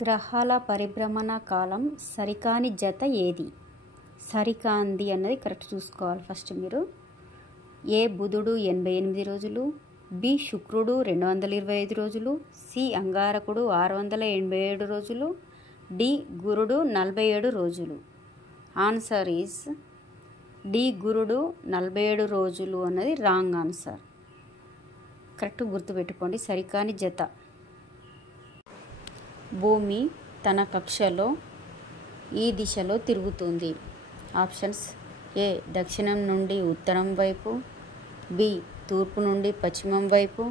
గ్రహాల పరిభ్రమణ కాలం సరికాని జత ఏది? సరికాంది అన్నది కరెక్ట్ చూసుకోవాలి ఫస్ట్ మీరు. ఏ బుధుడు 88 రోజులు, బి శుక్రుడు 225 రోజులు, సి అంగారకుడు 687 రోజులు, డి గురుడు 47 రోజులు. ఆన్సర్ ఈజ్ డి గురుడు 47 రోజులు అన్నది రాంగ్ ఆన్సర్. కరెక్ట్ గుర్తుపెట్టుకోండి. సరికాని జత. భూమి తన కక్షలో ఈ దిశలో తిరుగుతుంది. ఆప్షన్స్: ఏ దక్షిణం నుండి ఉత్తరం వైపు, బి తూర్పు నుండి పశ్చిమం వైపు,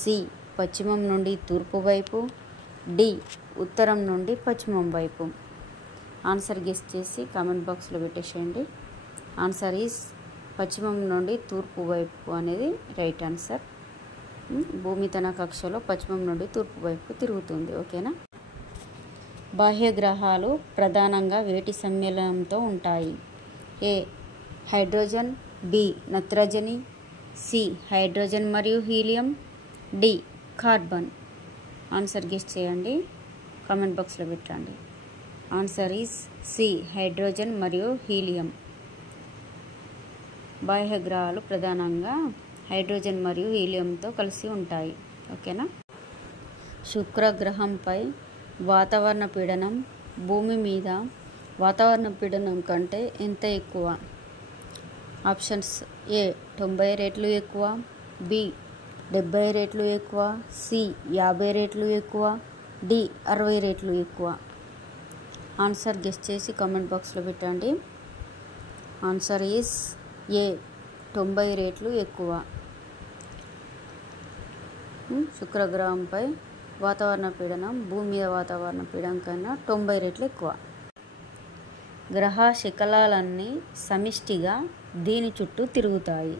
సి పశ్చిమం నుండి తూర్పు వైపు, డి ఉత్తరం నుండి పశ్చిమం వైపు. ఆన్సర్ గెస్ చేసి కామెంట్ బాక్స్లో పెట్టేసేయండి. ఆన్సర్ ఈజ్ పశ్చిమం నుండి తూర్పు వైపు అనేది రైట్ ఆన్సర్. భూమి తన కక్షలో పశ్చిమం నుండి తూర్పు వైపు తిరుగుతుంది. ఓకేనా? బాహ్య గ్రహాలు ప్రధానంగా వేటి సమ్మేళనంతో ఉంటాయి? ఏ హైడ్రోజన్, బి నత్రజని, సి హైడ్రోజన్ మరియు helium, D carbon. Answer guess చేయండి, కామెంట్ బాక్స్లో పెట్టండి. ఆన్సర్ ఈజ్ సి హైడ్రోజన్ మరియు హీలియం. బాహ్య గ్రహాలు ప్రధానంగా హైడ్రోజన్ మరియు హీలియంతో కలిసి ఉంటాయి. ఓకేనా? శుక్రగ్రహంపై వాతావరణ పీడనం భూమి మీద వాతావరణ పీడనం కంటే ఎంత ఎక్కువ? ఆప్షన్స్: ఏ 90 రెట్లు ఎక్కువ, బి 70 రెట్లు ఎక్కువ, సి 50 రెట్లు ఎక్కువ, డి 60 రెట్లు ఎక్కువ. ఆన్సర్ గెస్ చేసి కామెంట్ బాక్స్లో పెట్టండి. ఆన్సర్ ఈజ్ ఏ 90 రెట్లు ఎక్కువ. శుక్రగ్రహంపై వాతావరణ పీడనం భూమి మీద వాతావరణ పీడనం కన్నా 90 రెట్లు ఎక్కువ. గ్రహ శకలాలన్నీ సమిష్టిగా దీని చుట్టూ తిరుగుతాయి.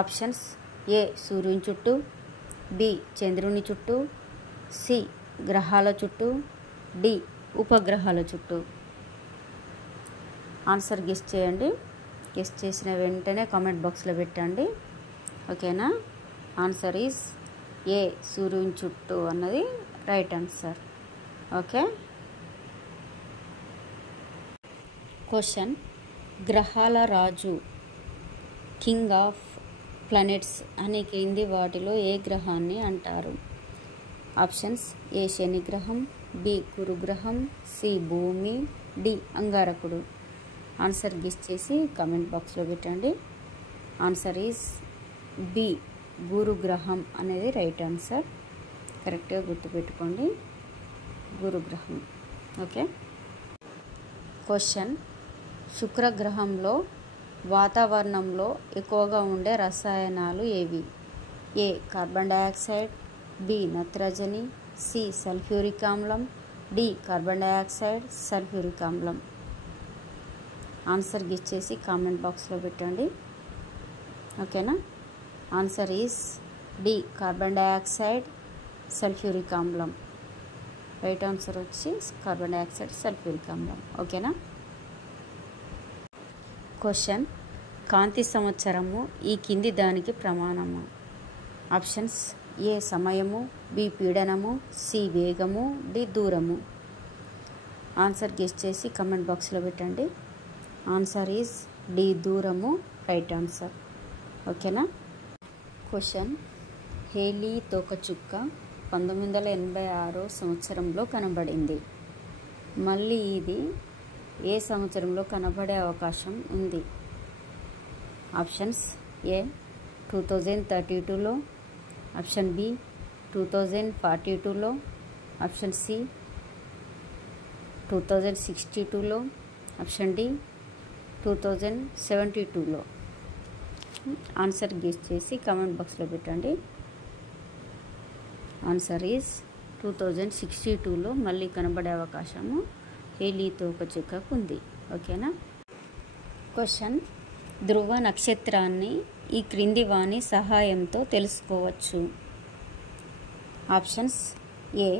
ఆప్షన్స్: ఏ సూర్యుని చుట్టూ, బి చంద్రుని చుట్టూ, సి గ్రహాల చుట్టూ, డి ఉపగ్రహాల చుట్టూ. ఆన్సర్ గెస్ చేయండి. గెస్ చేసిన వెంటనే కామెంట్ బాక్స్లో పెట్టండి. ఓకేనా? ఆన్సర్ ఈజ్ ఏ సూర్యుని చుట్టూ అన్నది రైట్ ఆన్సర్. ఓకే. క్వశ్చన్: గ్రహాల రాజు, కింగ్ ఆఫ్ ప్లానెట్స్ అనే క్రింది వాటిలో ఏ గ్రహాన్ని అంటారు? ఆప్షన్స్: ఏ శని గ్రహం, బి గురుగ్రహం, సి భూమి, డి అంగారకుడు. ఆన్సర్ గెస్ చేసి కామెంట్ బాక్స్లో పెట్టండి. ఆన్సర్ ఈజ్ బి గురుగ్రహం అనేది రైట్ ఆన్సర్. కరెక్ట్గా గుర్తుపెట్టుకోండి, గురుగ్రహం. ఓకే. క్వశ్చన్: శుక్రగ్రహంలో వాతావరణంలో ఎక్కువగా ఉండే రసాయనాలు ఏవి? ఏ కార్బన్ డయాక్సైడ్, బి నత్రజని, సి సల్ఫ్యూరిక్ ఆమ్లం, డి కార్బన్ డయాక్సైడ్ సల్ఫ్యూరిక్ ఆమ్లం. ఆన్సర్ గెస్ చేసి కామెంట్ బాక్స్లో పెట్టండి. ఓకేనా? Answer is D carbon dioxide sulphuric ఆమ్లం. రైట్ ఆన్సర్ వచ్చి కార్బన్ డయాక్సైడ్ సల్ఫ్యూరిక్ ఆమ్లం. ఓకేనా? క్వశ్చన్: కాంతి సంవత్సరము ఈ కింది దానికి ప్రమాణము? ఆప్షన్స్: ఏ సమయము, బి పీడనము, సి వేగము, డి దూరము. ఆన్సర్ గెస్ చేసి కామెంట్ బాక్స్లో పెట్టండి. ఆన్సర్ ఈజ్ డి దూరము రైట్ ఆన్సర్. ఓకేనా? క్వశ్చన్: హేలీ తోకచుక్క 1986 సంవత్సరంలో కనబడింది. మళ్ళీ ఇది ఏ సంవత్సరంలో కనబడే అవకాశం ఉంది? ఆప్షన్స్: ఏ 2032లో, ఆప్షన్ బి 2042లో, ఆప్షన్ సి 2062లో, ఆప్షన్ డి 2072లో. ఆన్సర్ గెస్ చేసి కామెంట్ బాక్స్లో పెట్టండి. ఆన్సర్ ఈజ్ 2062లో మళ్ళీ కనబడే అవకాశము హేలీ తోకచుక్కకు ఉంది. ఓకేనా? క్వశ్చన్: ధ్రువ నక్షత్రాన్ని ఈ క్రింది వాని సహాయంతో తెలుసుకోవచ్చు. ఆప్షన్స్: ఏ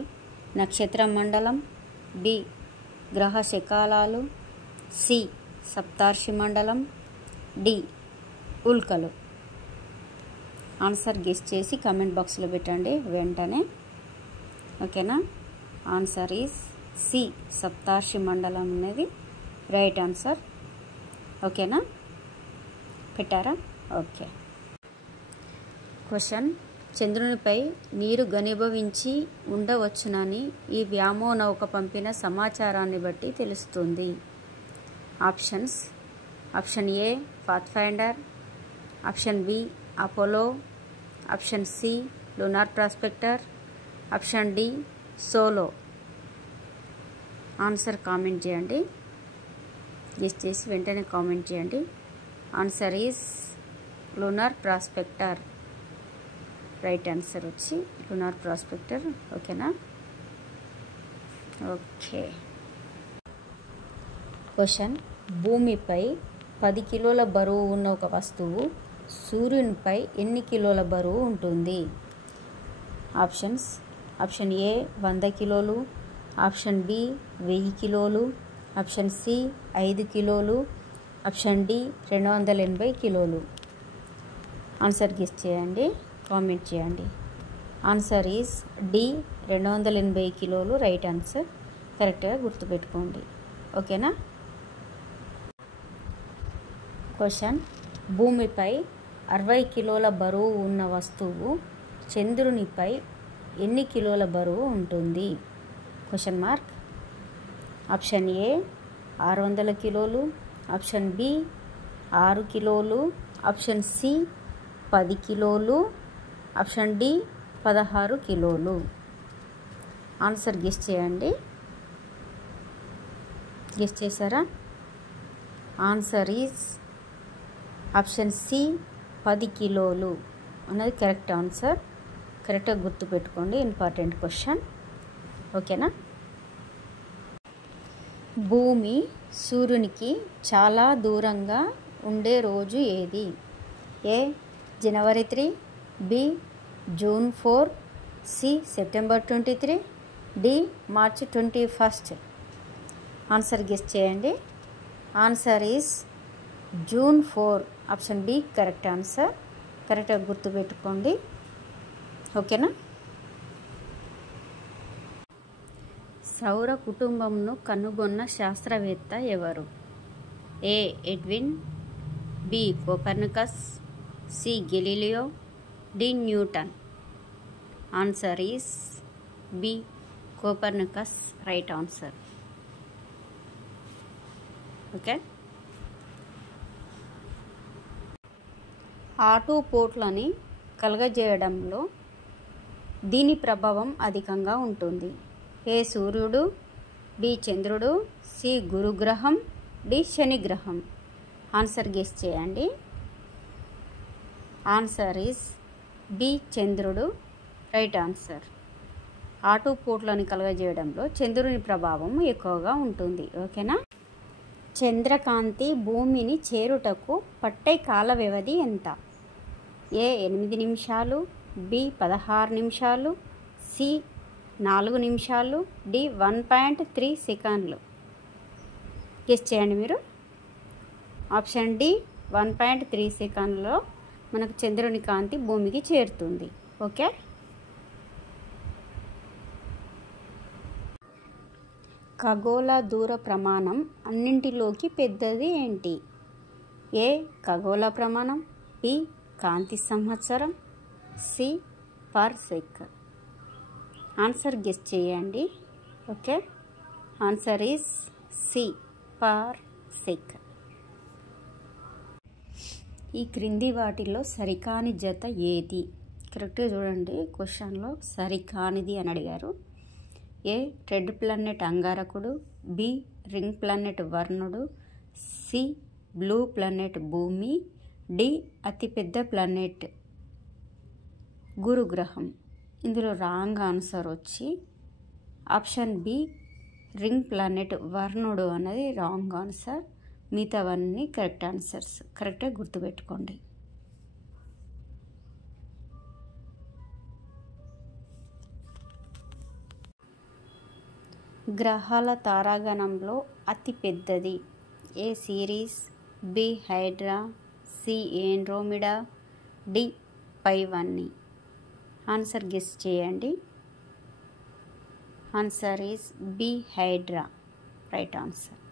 నక్షత్ర మండలం, బి గ్రహ శకాలాలు, సి సప్తార్షి మండలం, డి ఉల్కలు. ఆన్సర్ గెస్ చేసి కామెంట్ బాక్స్లో పెట్టండి వెంటనే. ఓకేనా? ఆన్సర్ ఈజ్ సి సప్తార్షి మండలం అనేది రైట్ ఆన్సర్. ఓకేనా, పెట్టారా? ఓకే. క్వశ్చన్, చంద్రునిపై నీరు ఘనీభవించి ఉండవచ్చునని ఈ వ్యామో నౌక పంపిన సమాచారాన్ని బట్టి తెలుస్తుంది. Options: option A Pathfinder, option B Apollo, option C Lunar Prospector, option D Solo. Answer comment చేయండి. గెస్ చేసి వెంటనే కామెంట్ చేయండి. Answer is Lunar Prospector. Right answer వచ్చి లూనార్ ప్రాస్పెక్టర్. ఓకేనా? ఓకే. క్వశ్చన్, భూమిపై 10 కిలోల బరువు ఉన్న ఒక వస్తువు సూర్యునిపై ఎన్ని కిలోల బరువు ఉంటుంది? ఆప్షన్స్: ఆప్షన్ ఏ 100 కిలోలు, ఆప్షన్ బి 1000 కిలోలు, ఆప్షన్ సి 5 కిలోలు, ఆప్షన్ డి 280 కిలోలు. ఆన్సర్ గెస్ చేయండి, కామెంట్ చేయండి. ఆన్సర్ ఈజ్ డి 280 కిలోలు. Right answer. కరెక్ట్గా గుర్తుపెట్టుకోండి. ఓకేనా? క్వశ్చన్, భూమిపై 60 కిలోల బరువు ఉన్న వస్తువు చంద్రునిపై ఎన్ని కిలోల బరువు ఉంటుంది? Question mark. ఆప్షన్ ఏ 600 కిలోలు, ఆప్షన్ బి 6 కిలోలు, ఆప్షన్ సి 10 కిలోలు, ఆప్షన్ డి 16 కిలోలు. ఆన్సర్ గెస్ చేయండి. గెస్ చేశారా? ఆన్సర్ ఈజ్ ఆప్షన్ సి 10 కిలోలు అన్నది కరెక్ట్ ఆన్సర్. కరెక్ట్గా గుర్తుపెట్టుకోండి. Important question. ఓకేనా? భూమి సూర్యునికి చాలా దూరంగా ఉండే రోజు ఏది? ఏ జనవరి 3, B June 4, C September 23, D March 21. Answer guess చేయండి. Answer is June 4. Option B correct answer. కరెక్ట్గా గుర్తుపెట్టుకోండి. ఓకేనా? సౌర కుటుంబంను కనుగొన్న శాస్త్రవేత్త ఎవరు? A Edwin, B Copernicus, C Galileo, D Newton. Answer is B Copernicus. Right answer. Okay. ఆటుపోట్లని కలుగజేయడంలో దీని ప్రభావం అధికంగా ఉంటుంది? ఏ సూర్యుడు, బి చంద్రుడు, సి గురుగ్రహం, డి శనిగ్రహం. ఆన్సర్ గెస్ చేయండి. ఆన్సర్ ఈస్ బి చంద్రుడు. Right answer. ఆటుపోట్లను కలుగజేయడంలో చంద్రుని ప్రభావం ఎక్కువగా ఉంటుంది. ఓకేనా? చంద్రకాంతి భూమిని చేరుటకు పట్టే కాల వ్యవధి ఎంత? ఏ 8 నిమిషాలు, బి 16 నిమిషాలు, సి 4 నిమిషాలు, డి 1.3 సెకండ్లు. గెస్ చేయండి మీరు. ఆప్షన్ డి 1.3 సెకండ్లో మనకు చంద్రుని కాంతి భూమికి చేరుతుంది. ఓకే. ఖగోళ దూర ప్రమాణం అన్నింటిలోకి పెద్దది ఏంటి? ఏ ఖగోళ ప్రమాణం, బి కాంతి సంవత్సరం, సి పార్సెక్. ఆన్సర్ గెస్ చేయండి. Okay. Answer is C parsec. ఈ క్రింది వాటిలో సరికాని జత ఏది? కరెక్ట్గా చూడండి. క్వశ్చన్లో సరికానిది అని అడిగారు. ఏ రెడ్ ప్లానెట్ అంగారకుడు, బి రింగ్ ప్లానెట్ వరుణుడు, సి బ్లూ ప్లానెట్ భూమి, డి అతిపెద్ద ప్లానెట్ గురుగ్రహం. ఇందులో రాంగ్ ఆన్సర్ వచ్చి ఆప్షన్ బి రింగ్ ప్లానెట్ వరుణుడు అన్నది రాంగ్ ఆన్సర్. మిగతావన్నీ కరెక్ట్ ఆన్సర్స్. కరెక్ట్గా గుర్తుపెట్టుకోండి. గ్రహాల తారాగణంలో అతి పెద్దది? A Ceres, B Hydra, C Andromeda, D పైవన్నీ. ఆన్సర్ గెస్ చేయండి. Answer is B Hydra. Right answer.